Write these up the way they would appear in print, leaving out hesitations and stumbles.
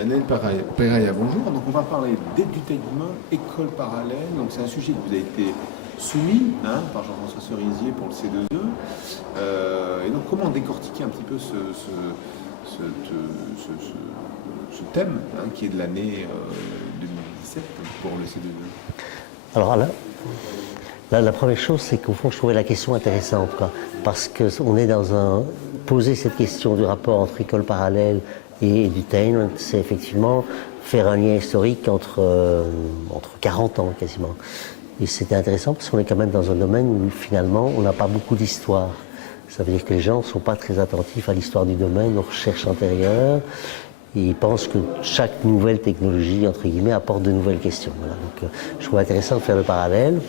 Daniel Pereira, bonjour. Donc on va parler d'édutainment, école parallèle. Donc c'est un sujet qui vous a été soumis par Jean-François Cerisier pour le C2E. Et donc comment décortiquer un petit peu ce thème qui est de l'année 2017 pour le C2E? Alors là, la première chose, c'est qu'au fond, je trouvais la question intéressante, quoi, parce qu'on est poser cette question du rapport entre école parallèle et edutainment, c'est effectivement faire un lien historique entre 40 ans quasiment. Et c'était intéressant parce qu'on est quand même dans un domaine où finalement on n'a pas beaucoup d'histoire. Ça veut dire que les gens ne sont pas très attentifs à l'histoire du domaine, aux recherches antérieures. Et ils pensent que chaque nouvelle technologie, entre guillemets, apporte de nouvelles questions. Voilà. Donc, je trouvais intéressant de faire le parallèle.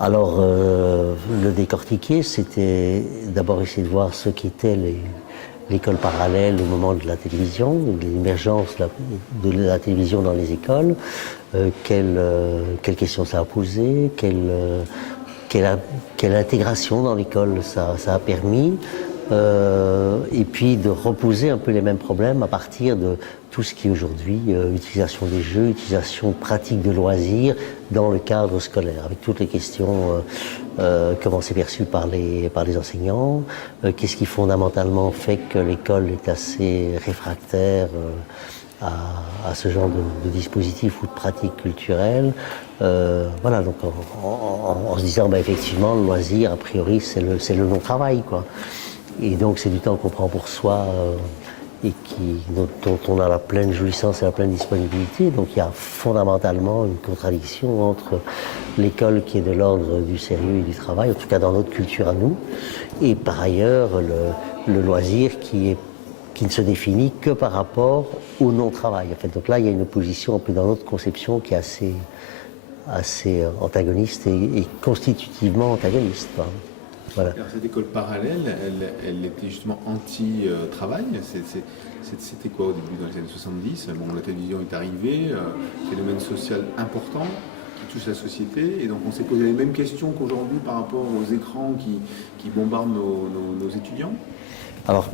Alors, le décortiquer, c'était d'abord essayer de voir ce qu'était l'école parallèle au moment de la télévision, l'émergence de la télévision dans les écoles, quelles questions ça a posé, quelle intégration dans l'école ça a permis, et puis de reposer un peu les mêmes problèmes à partir de tout ce qui est aujourd'hui utilisation des jeux, utilisation pratique de loisirs dans le cadre scolaire, avec toutes les questions, comment c'est perçu par les enseignants, qu'est-ce qui fondamentalement fait que l'école est assez réfractaire à ce genre de dispositif ou de pratique culturelle. Voilà, donc en se disant, effectivement, le loisir, a priori, c'est le non-travail, quoi. Et donc c'est du temps qu'on prend pour soi et dont on a la pleine jouissance et la pleine disponibilité. Donc il y a fondamentalement une contradiction entre l'école qui est de l'ordre du sérieux et du travail, en tout cas dans notre culture à nous, et par ailleurs le loisir qui ne se définit que par rapport au non-travail. En fait, donc là il y a une opposition un peu dans notre conception qui est assez antagoniste et constitutivement antagoniste, quoi. Voilà. Alors, cette école parallèle, elle était justement anti-travail. C'était quoi au début dans les années 70? Bon, la télévision est arrivée, phénomène social important qui touche la société, et donc on s'est posé les mêmes questions qu'aujourd'hui par rapport aux écrans qui bombardent nos étudiants. Alors,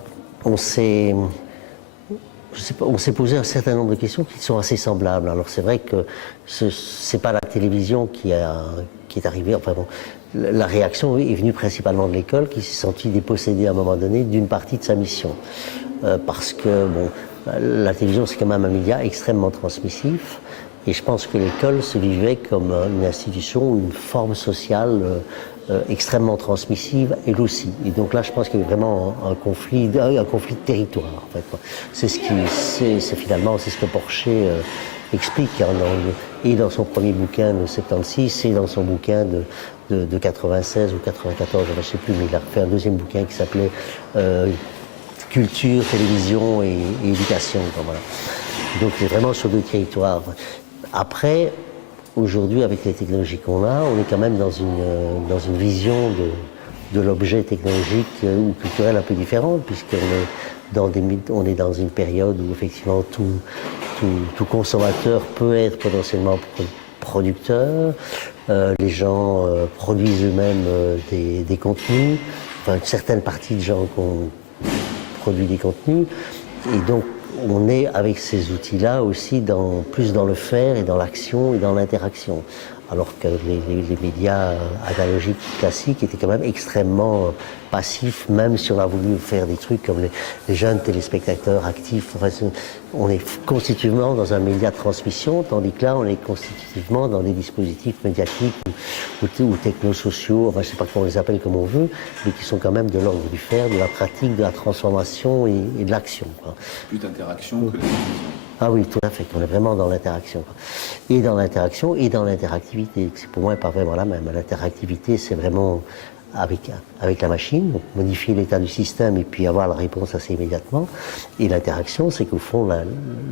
on s'est posé un certain nombre de questions qui sont assez semblables. Alors c'est vrai que c'est pas la télévision qui est arrivée. Enfin bon, la réaction est venue principalement de l'école qui s'est sentie dépossédée à un moment donné d'une partie de sa mission. Parce que bon, la télévision c'est quand même un média extrêmement transmissif et je pense que l'école se vivait comme une institution, une forme sociale extrêmement transmissive elle aussi. Et donc là je pense qu'il y a vraiment un conflit de territoire en fait, quoi. C'est finalement c'est ce que Porcher explique et dans son premier bouquin de 76 et dans son bouquin de 96 ou 94, je ne sais plus, mais il a fait un deuxième bouquin qui s'appelait Culture, télévision et éducation. Voilà. Donc c'est vraiment sur deux territoires. Après, aujourd'hui, avec les technologies qu'on a, on est quand même dans une vision de l'objet technologique ou culturel un peu différente, puisqu'on est dans une période où effectivement tout consommateur peut être potentiellement producteur. Les gens produisent eux-mêmes des contenus. Enfin, une certaine partie de gens produit des contenus. Et donc, on est avec ces outils-là aussi plus dans le faire et dans l'action et dans l'interaction. Alors que les médias analogiques classiques étaient quand même extrêmement passifs, même si on a voulu faire des trucs comme les jeunes téléspectateurs actifs. Enfin, on est constitutivement dans un média de transmission, tandis que là, on est constitutivement dans des dispositifs médiatiques ou technosociaux, enfin, je ne sais pas comment on les appelle comme on veut, mais qui sont quand même de l'ordre du faire, de la pratique, de la transformation et de l'action, quoi. Plus d'interaction que la télévision. Ah oui, tout à fait. On est vraiment dans l'interaction. Et dans l'interaction et dans l'interactivité. C'est pour moi pas vraiment la même. L'interactivité, c'est vraiment avec la machine, donc modifier l'état du système et puis avoir la réponse assez immédiatement. Et l'interaction, c'est qu'au fond,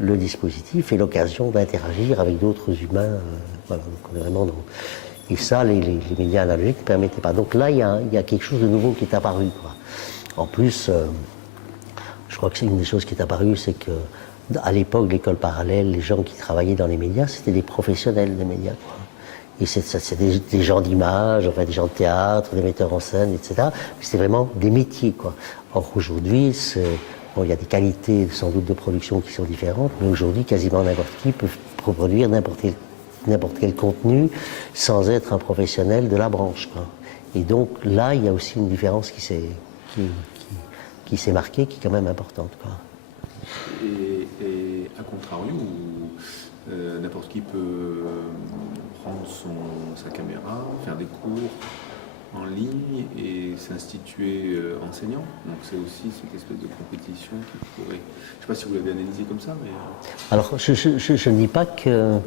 le dispositif est l'occasion d'interagir avec d'autres humains. Voilà, donc on est vraiment dans... Et ça, les médias analogiques ne permettaient pas. Donc là, il y a quelque chose de nouveau qui est apparu, quoi. En plus, je crois que c'est une des choses qui est apparue, c'est que à l'époque de l'école parallèle, les gens qui travaillaient dans les médias, c'était des professionnels des médias, quoi. Et c'est des gens d'image, enfin des gens de théâtre, des metteurs en scène, etc. C'était vraiment des métiers, quoi. Or aujourd'hui, Bon, il y a des qualités sans doute de production qui sont différentes, mais aujourd'hui, quasiment n'importe qui peut produire n'importe quel contenu sans être un professionnel de la branche, quoi. Et donc là, il y a aussi une différence qui s'est marquée, qui est quand même importante, quoi. Et à contrario, n'importe qui peut prendre sa caméra, faire des cours en ligne et s'instituer enseignant. Donc c'est aussi cette espèce de compétition qui pourrait... Je ne sais pas si vous l'avez analysé comme ça, mais... Alors je ne dis pas que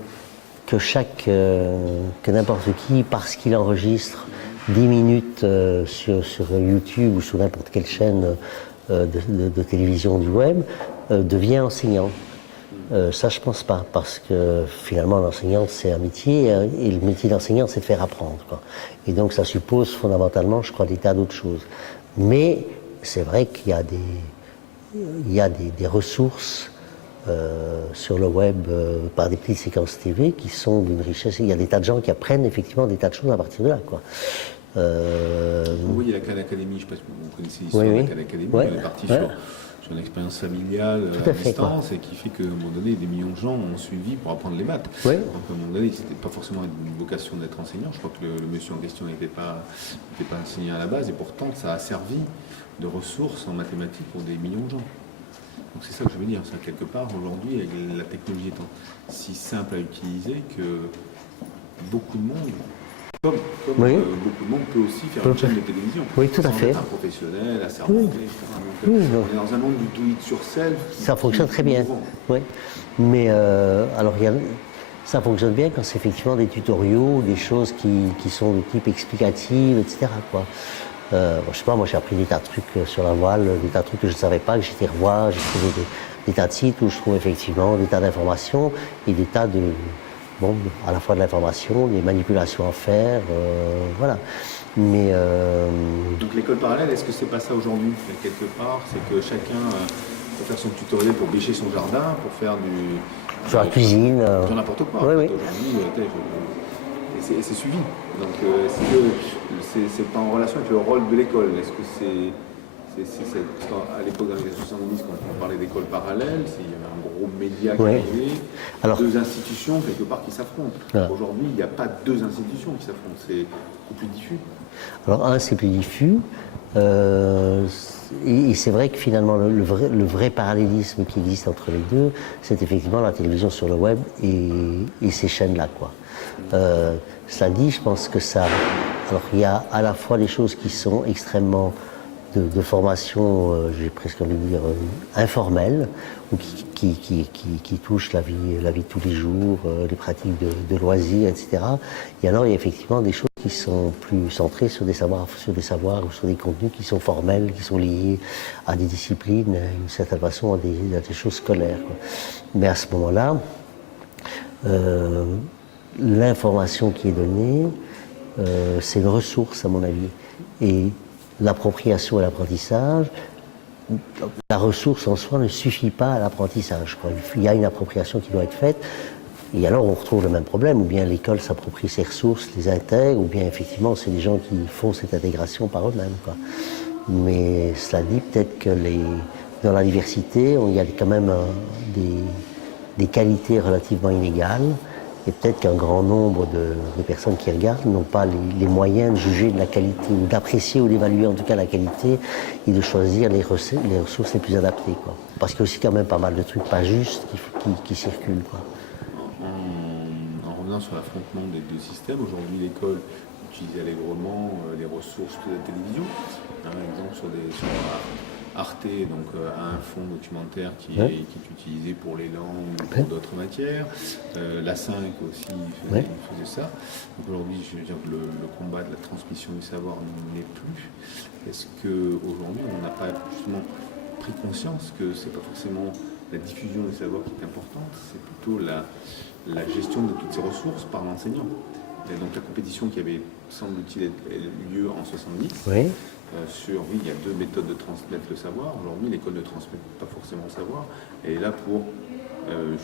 n'importe qui, parce qu'il enregistre 10 minutes sur YouTube ou sur n'importe quelle chaîne de télévision du web, devient enseignant. Ça, je pense pas, parce que finalement, l'enseignant, c'est un métier, et le métier d'enseignant, c'est de faire apprendre, quoi. Et donc, ça suppose fondamentalement, je crois, des tas d'autres choses. Mais c'est vrai qu'il y a des ressources sur le web par des petites séquences TV qui sont d'une richesse. Il y a des tas de gens qui apprennent effectivement des tas de choses à partir de là, quoi. Vous voyez la Khan Academy, je ne sais pas si vous connaissez l'histoire de la Khan Academy, ouais, elle est partie sur une expérience familiale à distance, et qui fait qu'à un moment donné, des millions de gens ont suivi pour apprendre les maths. Ouais. Donc à un moment donné, c'était pas forcément une vocation d'être enseignant. Je crois que le monsieur en question n'était pas enseignant à la base, et pourtant ça a servi de ressource en mathématiques pour des millions de gens. Donc c'est ça que je veux dire, ça, quelque part aujourd'hui, avec la technologie étant si simple à utiliser que beaucoup de monde, comme oui. Beaucoup de monde peut aussi faire une chaîne de télévision. Oui, tout à fait. Être un professionnel, à serventer, etc. Donc, on est dans un monde du do it yourself. Ça fonctionne très bien. Oui. Mais alors ça fonctionne bien quand c'est effectivement des tutoriaux, des choses qui sont de type explicatif, etc., quoi. Je sais pas, moi j'ai appris des tas de trucs sur la voile, des tas de trucs que je ne savais pas, que j'étais revoir, j'ai trouvé des tas de sites où je trouve effectivement des tas d'informations et des tas de, bon, à la fois de l'information, des manipulations à faire, voilà. Mais donc l'école parallèle, est-ce que c'est pas ça aujourd'hui quelque part? C'est que chacun peut faire son tutoriel pour bêcher son jardin, pour faire du... sur la cuisine. Sur n'importe quoi. Oui, en fait, oui. aujourd'hui, et c'est suivi. Donc est-ce que c'est pas en relation avec le rôle de l'école? Est-ce que à l'époque dans les années 70, quand on parlait d'école parallèle, il y avait un gros média qui arrivait, deux institutions quelque part qui s'affrontent. Voilà. Aujourd'hui, il n'y a pas deux institutions qui s'affrontent, c'est beaucoup plus diffus. Alors c'est plus diffus, et c'est vrai que finalement le vrai parallélisme qui existe entre les deux, c'est effectivement la télévision sur le web et ces chaînes-là, quoi. Cela dit, je pense que ça... Alors il y a à la fois des choses qui sont extrêmement de formation, j'ai presque envie de dire, informelle, ou qui touchent la vie de tous les jours, les pratiques de loisirs, etc. Et alors il y a effectivement des choses qui sont plus centrées sur des savoirs ou sur des contenus qui sont formels, qui sont liés à des disciplines, d'une certaine façon à des choses scolaires, quoi. Mais à ce moment-là, l'information qui est donnée, c'est une ressource à mon avis. Et l'appropriation et l'apprentissage, la ressource en soi ne suffit pas à l'apprentissage, quoi. Il y a une appropriation qui doit être faite, et alors on retrouve le même problème, ou bien l'école s'approprie ses ressources, les intègre, ou bien effectivement c'est des gens qui font cette intégration par eux-mêmes, quoi. Mais cela dit, peut-être que dans la diversité, il y a quand même des qualités relativement inégales, et peut-être qu'un grand nombre de personnes qui regardent n'ont pas les moyens de juger de la qualité, ou d'apprécier ou d'évaluer en tout cas la qualité, et de choisir les ressources les plus adaptées, quoi. Parce qu'il y a aussi quand même pas mal de trucs pas justes qui circulent, quoi. En revenant sur l'affrontement des deux systèmes, aujourd'hui l'école utilise allègrement les ressources de la télévision. Par exemple sur Arte donc, a un fonds documentaire qui est utilisé pour les langues ou pour d'autres matières. La 5 aussi faisait ça. Donc aujourd'hui, je veux dire que le combat de la transmission du savoir n'est plus. Est-ce qu'aujourd'hui, on n'a pas justement pris conscience que c'est pas forcément la diffusion du savoir qui est importante, c'est plutôt la gestion de toutes ces ressources par l'enseignant? Et donc la compétition qui avait, semble-t-il, lieu en 70, il y a deux méthodes de transmettre le savoir. Aujourd'hui, l'école ne transmet pas forcément le savoir. Elle est là pour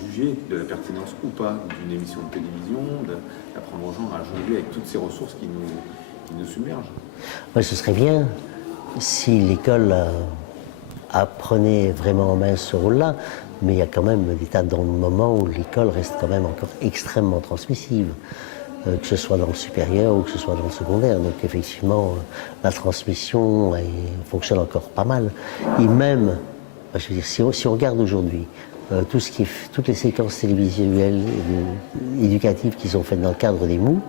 juger de la pertinence ou pas d'une émission de télévision, d'apprendre aux gens à jongler avec toutes ces ressources qui nous submergent. Ouais, ce serait bien si l'école prenait vraiment en main ce rôle-là, mais il y a quand même des tas de moments où l'école reste quand même encore extrêmement transmissive, que ce soit dans le supérieur ou que ce soit dans le secondaire. Donc effectivement, la transmission fonctionne encore pas mal. Et même, je veux dire, si on regarde aujourd'hui, toutes les séquences télévisuelles éducatives qui sont faites dans le cadre des MOOC,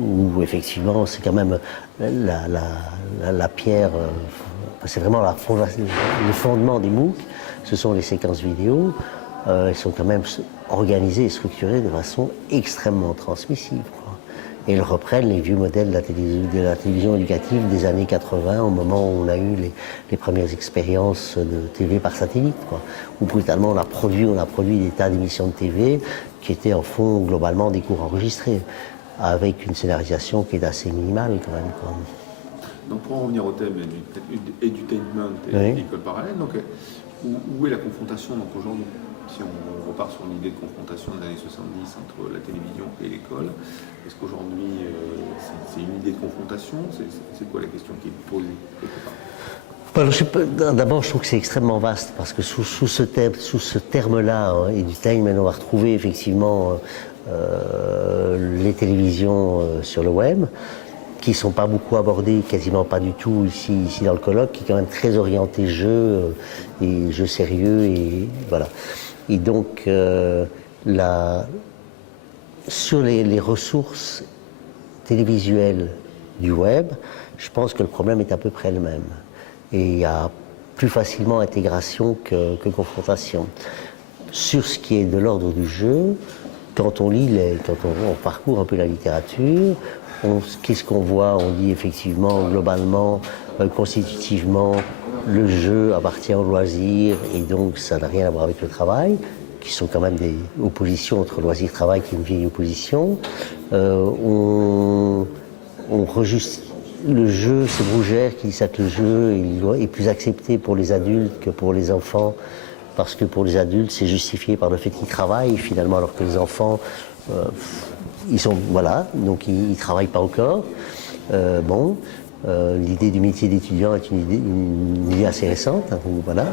où effectivement c'est quand même la pierre, c'est vraiment le fondement des MOOC, ce sont les séquences vidéo, elles sont quand même organisées et structurées de façon extrêmement transmissive, quoi. Et elles reprennent les vieux modèles de la télévision éducative des années 80, au moment où on a eu les premières expériences de TV par satellite, quoi. Où brutalement on a produit des tas d'émissions de TV qui étaient en fond globalement des cours enregistrés, avec une scénarisation qui est assez minimale quand même, quoi. Donc pour en revenir au thème du edutainment et Oui. l'école parallèle, donc, où est la confrontation donc, aujourd'hui? Si on repart sur l'idée de confrontation des années 70 entre la télévision et l'école, est-ce qu'aujourd'hui c'est une idée de confrontation? C'est quoi la question qui est posée quelque part? D'abord, je trouve que c'est extrêmement vaste, parce que sous ce terme-là, hein, edutainment, on va retrouver effectivement les télévisions sur le web, qui ne sont pas beaucoup abordées, quasiment pas du tout ici dans le colloque, qui est quand même très orienté jeu et jeu sérieux, et voilà. Et donc, sur les ressources télévisuelles du web, je pense que le problème est à peu près le même. Et il y a plus facilement intégration que confrontation. Sur ce qui est de l'ordre du jeu, quand on parcourt un peu la littérature, qu'est-ce qu'on voit? On dit effectivement, globalement, constitutivement, le jeu appartient au loisir, et donc ça n'a rien à voir avec le travail, qui sont quand même des oppositions entre loisir et travail, qui est une vieille opposition. Le jeu, c'est Brougère qui dit ça, que le jeu est plus accepté pour les adultes que pour les enfants, parce que pour les adultes, c'est justifié par le fait qu'ils travaillent, finalement, alors que les enfants, ils sont, voilà, donc ils travaillent pas encore. L'idée du métier d'étudiant est une idée assez récente, hein, voilà.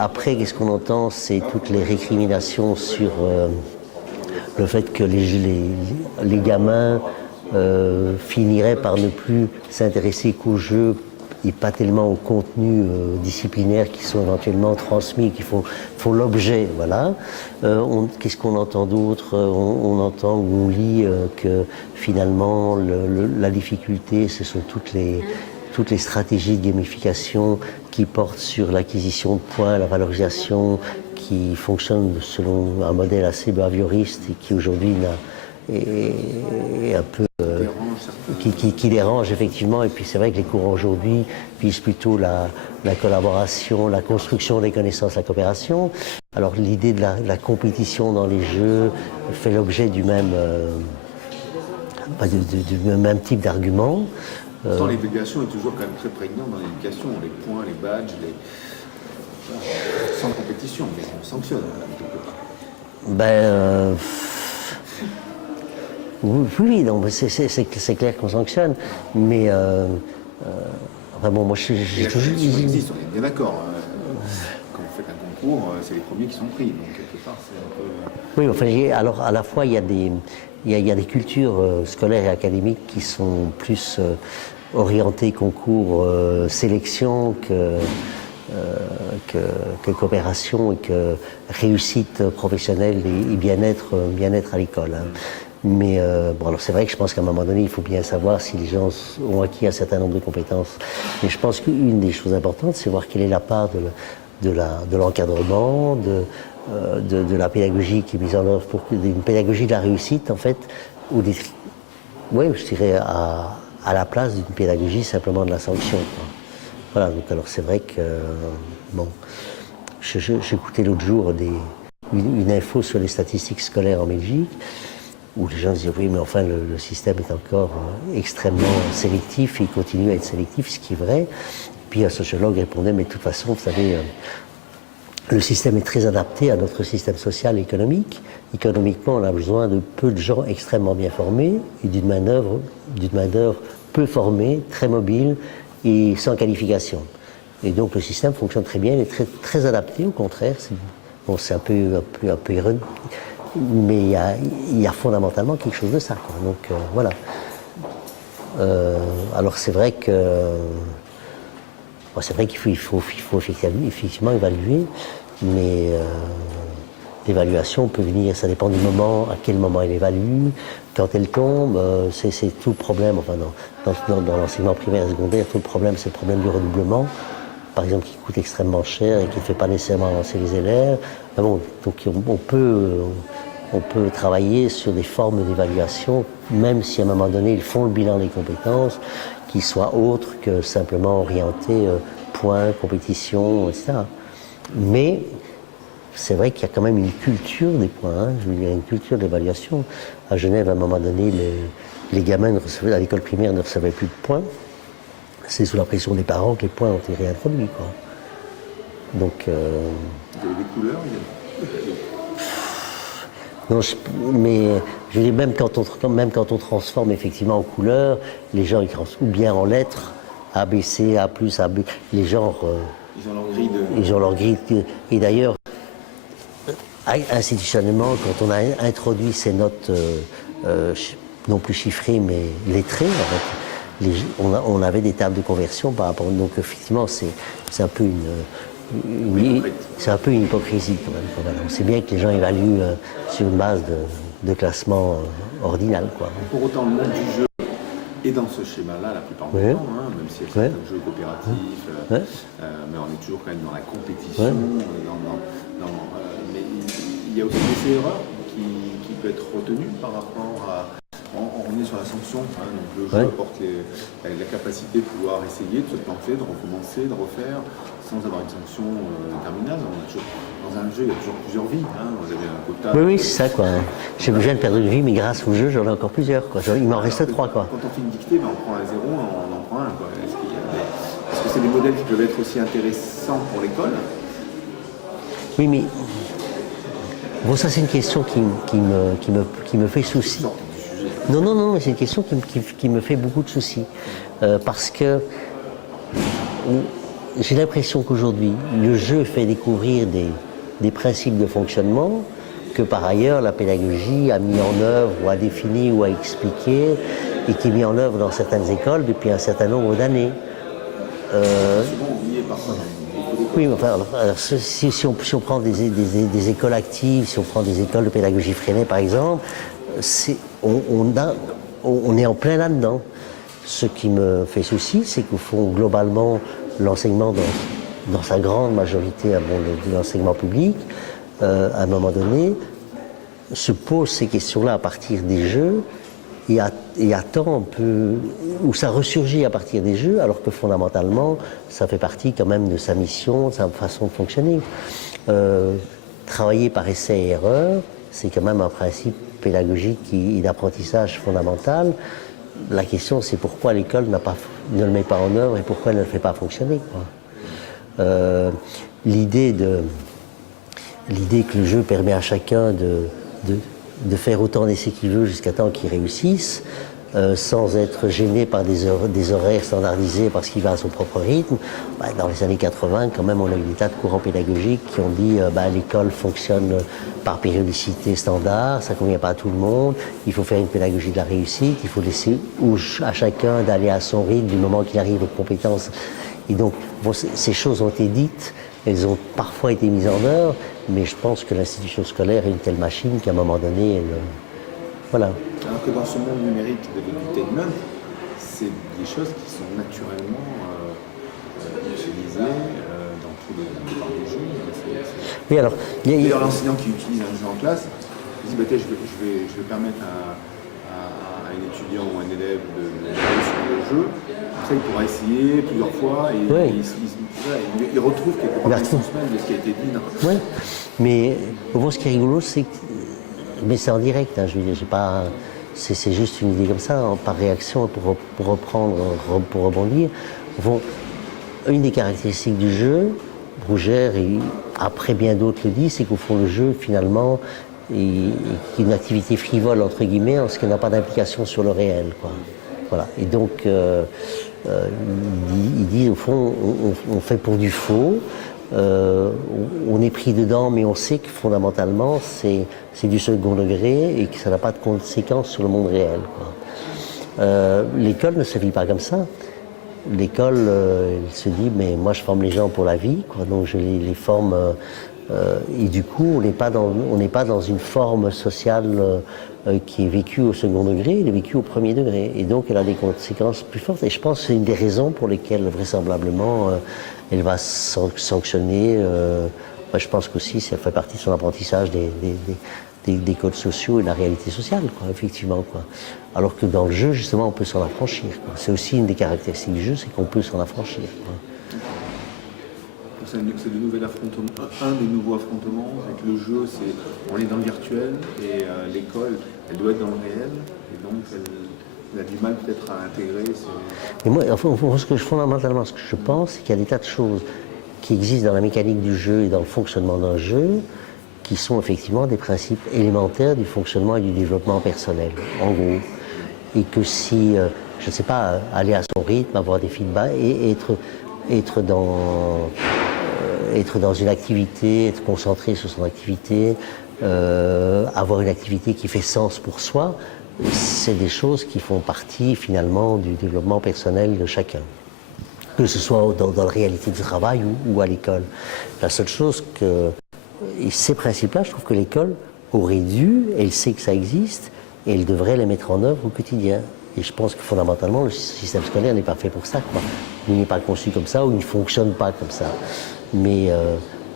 Après, qu'est-ce qu'on entend? C'est toutes les récriminations sur le fait que les gamins finiraient par ne plus s'intéresser qu'aux jeux et pas tellement aux contenus disciplinaires qui sont éventuellement transmis, qui font l'objet, voilà. Qu'est-ce qu'on entend d'autre? On entend ou on lit que finalement la difficulté, ce sont toutes les stratégies de gamification qui portent sur l'acquisition de points, la valorisation, qui fonctionnent selon un modèle assez behavioriste et qui aujourd'hui est un peu qui dérange effectivement. Et puis c'est vrai que les cours aujourd'hui visent plutôt la collaboration, la construction des connaissances, la coopération. Alors l'idée de la compétition dans les jeux fait l'objet du même type d'argument. Pourtant l'éducation est toujours quand même très prégnante dans l'éducation, les points, les badges, sans compétition, mais on sanctionne quelque part. Oui, donc c'est clair qu'on sanctionne, mais enfin bon, moi j'ai toujours. Existe, on est bien d'accord. Quand vous faites un concours, c'est les premiers qui sont pris, donc quelque part c'est un peu. Oui, enfin, alors à la fois il y a des cultures scolaires et académiques qui sont plus orientées concours sélection que coopération et que réussite professionnelle et bien-être à l'école, hein. Mais alors c'est vrai que je pense qu'à un moment donné, il faut bien savoir si les gens ont acquis un certain nombre de compétences. Mais je pense qu'une des choses importantes, c'est voir quelle est la part de l'encadrement, de la pédagogie qui est mise en œuvre, une pédagogie de la réussite, en fait, je dirais à la place d'une pédagogie simplement de la sanction, quoi. Voilà, donc alors c'est vrai que, j'écoutais l'autre jour une info sur les statistiques scolaires en Belgique, où les gens disaient oui, mais enfin le système est encore extrêmement sélectif, et il continue à être sélectif, ce qui est vrai. Puis un sociologue répondait, mais de toute façon, vous savez, le système est très adapté à notre système social et économique. Économiquement, on a besoin de peu de gens extrêmement bien formés et d'une main-d'œuvre peu formée, très mobile et sans qualification. Et donc le système fonctionne très bien, il est très, très adapté, au contraire. C'est un peu ironique, mais il y a fondamentalement quelque chose de ça, quoi. Donc voilà. Alors c'est vrai qu'il faut effectivement évaluer, mais l'évaluation peut venir, ça dépend du moment, à quel moment elle évalue, quand elle tombe, c'est tout le problème, enfin dans l'enseignement primaire et secondaire, tout le problème c'est le problème du redoublement, par exemple qui coûte extrêmement cher et qui ne fait pas nécessairement avancer les élèves. Mais bon, donc on peut travailler sur des formes d'évaluation, même si à un moment donné ils font le bilan des compétences, qui soient autres que simplement orientés points, compétition, etc. Mais c'est vrai qu'il y a quand même une culture des points, hein, je veux dire, une culture d'évaluation. À Genève, à un moment donné, les gamins à l'école primaire ne recevaient plus de points. C'est sous la pression des parents que les points ont été réintroduits, quoi. Donc, Vous avez des couleurs non, mais je veux dire, même quand on transforme effectivement en couleurs, les gens ils transforment, ou bien en lettres, A, B, C, A+, A, B, les gens... ils ont leur grille de... Ils ont leur grille. Et d'ailleurs, institutionnellement, quand on a introduit ces notes non plus chiffrées mais lettrées, en fait, on avait des tables de conversion par rapport. Donc effectivement, c'est un peu c'est un peu une hypocrisie quand même. On sait bien que les gens évaluent sur une base de classement ordinal, quoi. Pour autant, le monde du jeu est dans ce schéma-là la plupart du temps, hein, même si il y a certains jeux coopératifs, mais on est toujours quand même dans la compétition, mais il y a aussi des erreurs qui peuvent être retenues par rapport à... On est sur la sanction, hein, donc le jeu apporte la capacité de pouvoir essayer, de se planter, de recommencer, de refaire, sans avoir une sanction terminale. Dans un jeu, il y a toujours plusieurs vies. Hein. Vous avez un quota. Oui, c'est ça, quoi. J'ai besoin de perdre une vie, mais grâce au jeu, j'en ai encore plusieurs, quoi. Il m'en reste 3, quoi. Quand on fait une dictée, on prend un 0, on en prend un, quoi. Est-ce que c'est des modèles qui peuvent être aussi intéressants pour l'école? Oui, mais bon, ça c'est une question qui me fait souci. Non, c'est une question qui me fait beaucoup de soucis. Parce que j'ai l'impression qu'aujourd'hui, le jeu fait découvrir des principes de fonctionnement que par ailleurs la pédagogie a mis en œuvre ou a défini ou a expliqué et qui est mis en œuvre dans certaines écoles depuis un certain nombre d'années. Oui, mais enfin, alors, si on prend des écoles actives, si on prend des écoles de pédagogie freinée par exemple, on est en plein là-dedans. Ce qui me fait souci, c'est qu'au fond, globalement, l'enseignement, dans sa grande majorité, de l'enseignement public, à un moment donné, se pose ces questions-là à partir des jeux et attend un peu, ou ça ressurgit à partir des jeux, alors que fondamentalement, ça fait partie quand même de sa mission, de sa façon de fonctionner. Travailler par essai et erreur, c'est quand même un principe pédagogique et d'apprentissage fondamental. La question, c'est pourquoi l'école ne le met pas en œuvre et pourquoi elle ne le fait pas fonctionner, quoi. L'idée que le jeu permet à chacun de faire autant d'essais qu'il veut jusqu'à temps qu'il réussisse, sans être gêné par des horaires standardisés parce qu'il va à son propre rythme. Dans les années 80, quand même, on a eu des tas de courants pédagogiques qui ont dit l'école fonctionne par périodicité standard, ça ne convient pas à tout le monde, il faut faire une pédagogie de la réussite, il faut laisser à chacun d'aller à son rythme du moment qu'il arrive aux compétences. Et donc, ces choses ont été dites, elles ont parfois été mises en œuvre, mais je pense que l'institution scolaire est une telle machine qu'à un moment donné, voilà. Alors que dans ce monde numérique de l'entertainment, c'est des choses qui sont naturellement utilisées dans tous les jeux. Oui, alors, d'ailleurs, l'enseignant qui utilise un jeu en classe, il dit je vais permettre à un étudiant ou un élève d'aller sur le jeu. Comme ça, il pourra essayer plusieurs fois et il retrouve quelque part l'essence même de ce qui a été dit. Oui, mais au fond, ce qui est rigolo, c'est que. Mais c'est en direct, hein, je veux dire, c'est juste une idée comme ça, par réaction, pour rebondir. Au fond, une des caractéristiques du jeu, Brugère, et après bien d'autres le disent, c'est qu'au fond, le jeu, finalement, est une activité frivole, entre guillemets, en ce qui n'a pas d'implication sur le réel, quoi. Voilà. Et donc, ils disent au fond, on fait pour du faux, on est pris dedans, mais on sait que fondamentalement c'est du second degré et que ça n'a pas de conséquences sur le monde réel, quoi. L'école ne se vit pas comme ça. L'école, il se dit, mais moi je forme les gens pour la vie, quoi, donc je les forme, et du coup on n'est pas dans une forme sociale qui est vécue au second degré, elle est vécue au premier degré, et donc elle a des conséquences plus fortes, et je pense que c'est une des raisons pour lesquelles vraisemblablement elle va sanctionner, je pense qu'aussi ça fait partie de son apprentissage des codes sociaux et de la réalité sociale, quoi, effectivement, quoi. Alors que dans le jeu, justement, on peut s'en affranchir, quoi. C'est aussi une des caractéristiques du jeu, c'est qu'on peut s'en affranchir, quoi. C'est le nouvel affrontement, un des nouveaux affrontements, avec le jeu, on est dans le virtuel, et l'école, elle doit être dans le réel, et donc elle a du mal peut-être à intégrer. Et moi, fondamentalement, ce que je pense, c'est qu'il y a des tas de choses qui existent dans la mécanique du jeu et dans le fonctionnement d'un jeu, qui sont effectivement des principes élémentaires du fonctionnement et du développement personnel, en gros. Et que si, je ne sais pas, aller à son rythme, avoir des feedbacks, et être dans une activité, être concentré sur son activité, avoir une activité qui fait sens pour soi, c'est des choses qui font partie finalement du développement personnel de chacun. Que ce soit dans la réalité du travail ou à l'école. La seule chose que... Et ces principes-là, je trouve que l'école aurait dû, elle sait que ça existe, et elle devrait les mettre en œuvre au quotidien. Et je pense que fondamentalement, le système scolaire n'est pas fait pour ça, quoi. Il n'est pas conçu comme ça, ou il ne fonctionne pas comme ça. Mais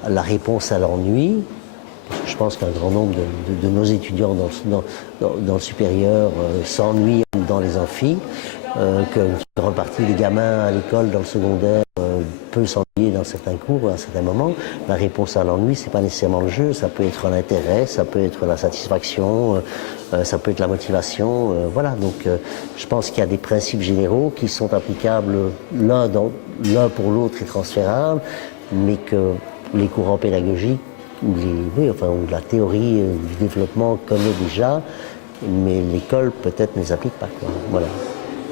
la réponse à l'ennui, parce que je pense qu'un grand nombre de nos étudiants dans le supérieur s'ennuient dans les amphis, qu'une grande partie des gamins à l'école, dans le secondaire, peut s'ennuyer dans certains cours à un certain moment. La réponse à l'ennui, c'est pas nécessairement le jeu, ça peut être l'intérêt, ça peut être la satisfaction, ça peut être la motivation, voilà. Donc je pense qu'il y a des principes généraux qui sont applicables l'un pour l'autre et transférables, mais que les courants pédagogiques ou la théorie du développement connaît déjà, mais l'école peut-être ne les applique pas, quoi. Voilà.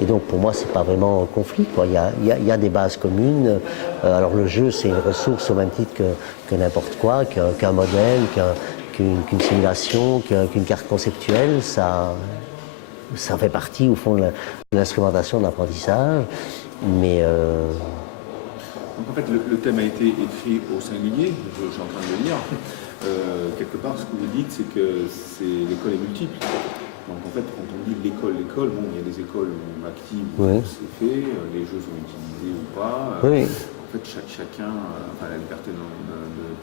Et donc pour moi, c'est pas vraiment un conflit, quoi. Il y a des bases communes. Alors le jeu, c'est une ressource au même titre que n'importe quoi, qu'un modèle, qu'une simulation, qu'une carte conceptuelle. Ça fait partie au fond de l'instrumentation de l'apprentissage. Mais donc en fait, le thème a été écrit au singulier, je suis en train de le lire. Quelque part, ce que vous dites, c'est que l'école est multiple. Donc en fait, quand on dit l'école, bon, il y a des écoles actives où c'est fait, les jeux sont utilisés ou pas. Oui. En fait, chacun, la liberté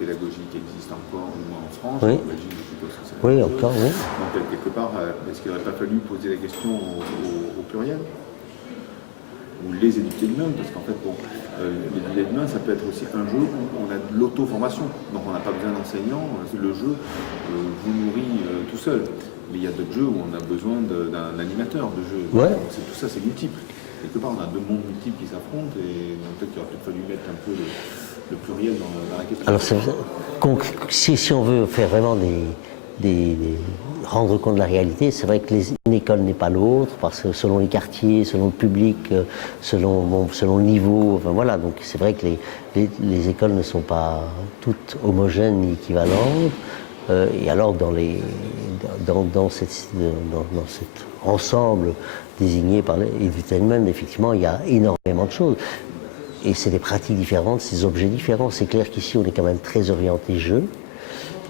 pédagogique existe encore, au moins en France, oui. en Belgique, je suppose que c'est oui, encore, oui. Donc quelque part, est-ce qu'il n'aurait pas fallu poser la question au pluriel ? Ou les éduquer d'humains, parce qu'en fait, bon, l'éduquer d'humains, ça peut être aussi un jeu où on a de l'auto-formation. Donc on n'a pas besoin d'enseignants, le jeu vous nourrit tout seul. Mais il y a d'autres jeux où on a besoin d'un animateur de jeu. Ouais. Donc, tout ça, c'est multiple. Quelque part, on a deux mondes multiples qui s'affrontent, et donc peut-être qu'il aurait fallu mettre un peu le pluriel dans la question. Alors, si on veut faire vraiment rendre compte de la réalité, c'est vrai que une école n'est pas l'autre, parce que selon les quartiers, selon le public, selon le niveau, enfin voilà, donc c'est vrai que les écoles ne sont pas toutes homogènes ni équivalentes, et alors dans cet ensemble désigné par l'edutainment, effectivement, il y a énormément de choses. Et c'est des pratiques différentes, c'est des objets différents. C'est clair qu'ici, on est quand même très orienté jeu.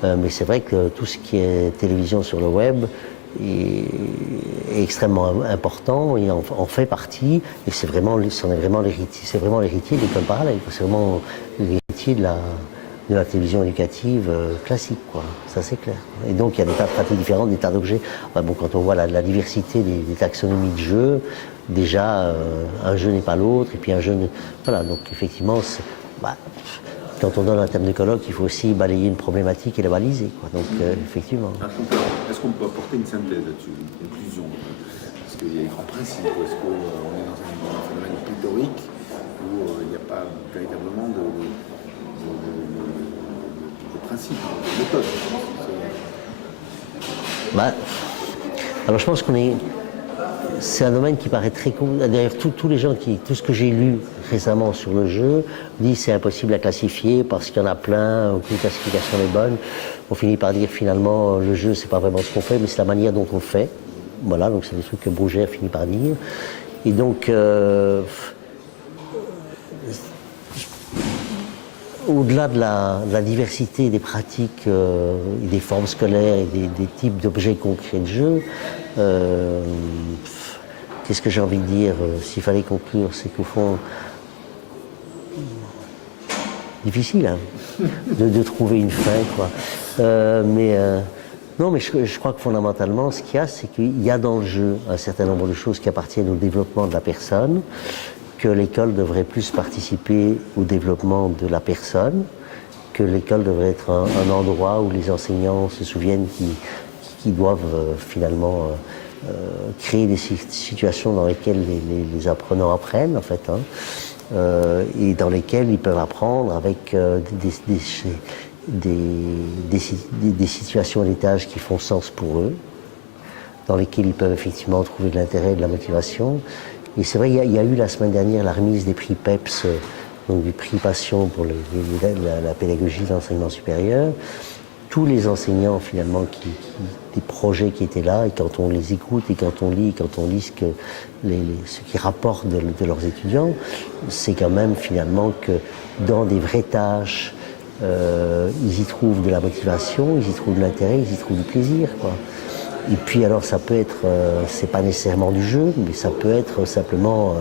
Mais c'est vrai que tout ce qui est télévision sur le web est extrêmement important et en fait partie. Et c'en est vraiment l'héritier. C'est vraiment l'héritier de l'école parallèle. C'est vraiment l'héritier de la télévision éducative classique, quoi. Ça, c'est clair. Et donc, il y a des tas de pratiques différentes, des tas d'objets. Bon, quand on voit la diversité des taxonomies de jeux, déjà, un jeu n'est pas l'autre. Et puis un jeu... Voilà, donc effectivement, quand on donne un thème de colloque, il faut aussi balayer une problématique et la baliser, quoi. Donc, effectivement. Est-ce qu'on peut apporter une synthèse là-dessus, une conclusion? Parce qu'il y a des grands principes. Est-ce qu'on est dans un phénomène pléthorique où il n'y a pas véritablement de principes, de méthodes? Alors, je pense qu'on est... c'est un domaine qui paraît très compliqué. D'ailleurs, tous les gens tout ce que j'ai lu récemment sur le jeu, disent c'est impossible à classifier parce qu'il y en a plein, aucune classification n'est bonne. On finit par dire finalement le jeu c'est pas vraiment ce qu'on fait, mais c'est la manière dont on le fait. Voilà, donc c'est des trucs que Brugère finit par dire. Et donc, au-delà de la diversité des pratiques et des formes scolaires et des types d'objets concrets de jeu, qu'est-ce que j'ai envie de dire s'il fallait conclure, c'est qu'au fond, difficile hein, de trouver une fin, quoi. Non, mais je crois que fondamentalement, ce qu'il y a, c'est qu'il y a dans le jeu un certain nombre de choses qui appartiennent au développement de la personne, que l'école devrait plus participer au développement de la personne, que l'école devrait être un endroit où les enseignants se souviennent qu'ils doivent finalement créer des situations dans lesquelles les apprenants apprennent, en fait, hein, et dans lesquelles ils peuvent apprendre avec des situations et des tâches qui font sens pour eux, dans lesquelles ils peuvent effectivement trouver de l'intérêt et de la motivation. Et c'est vrai, il y a eu la semaine dernière la remise des prix PEPS, donc du prix Passion pour la pédagogie de l'enseignement supérieur. Tous les enseignants finalement des projets qui étaient là, et quand on les écoute et quand on lit ce qu'ils rapportent de leurs étudiants, c'est quand même finalement que dans des vraies tâches, ils y trouvent de la motivation, ils y trouvent de l'intérêt, ils y trouvent du plaisir, quoi. Et puis alors ça peut être, c'est pas nécessairement du jeu, mais ça peut être simplement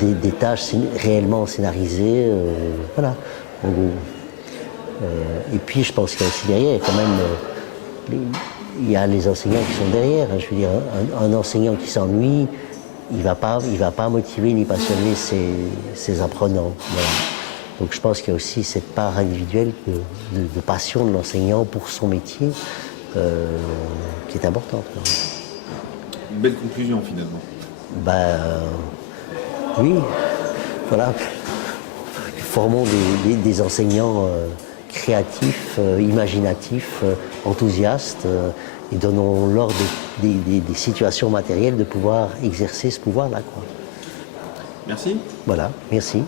des tâches réellement scénarisées, voilà, en gros. Et puis je pense qu'il y a aussi derrière, quand même, il y a les enseignants qui sont derrière. Je veux dire, un enseignant qui s'ennuie, il va pas motiver ni passionner ses apprenants. Voilà. Donc je pense qu'il y a aussi cette part individuelle de passion de l'enseignant pour son métier qui est importante. Une belle conclusion finalement. Oui, voilà. Formons des enseignants créatifs, imaginatifs, enthousiastes, et donnons-leur des situations matérielles de pouvoir exercer ce pouvoir-là, quoi. Merci. Voilà, merci.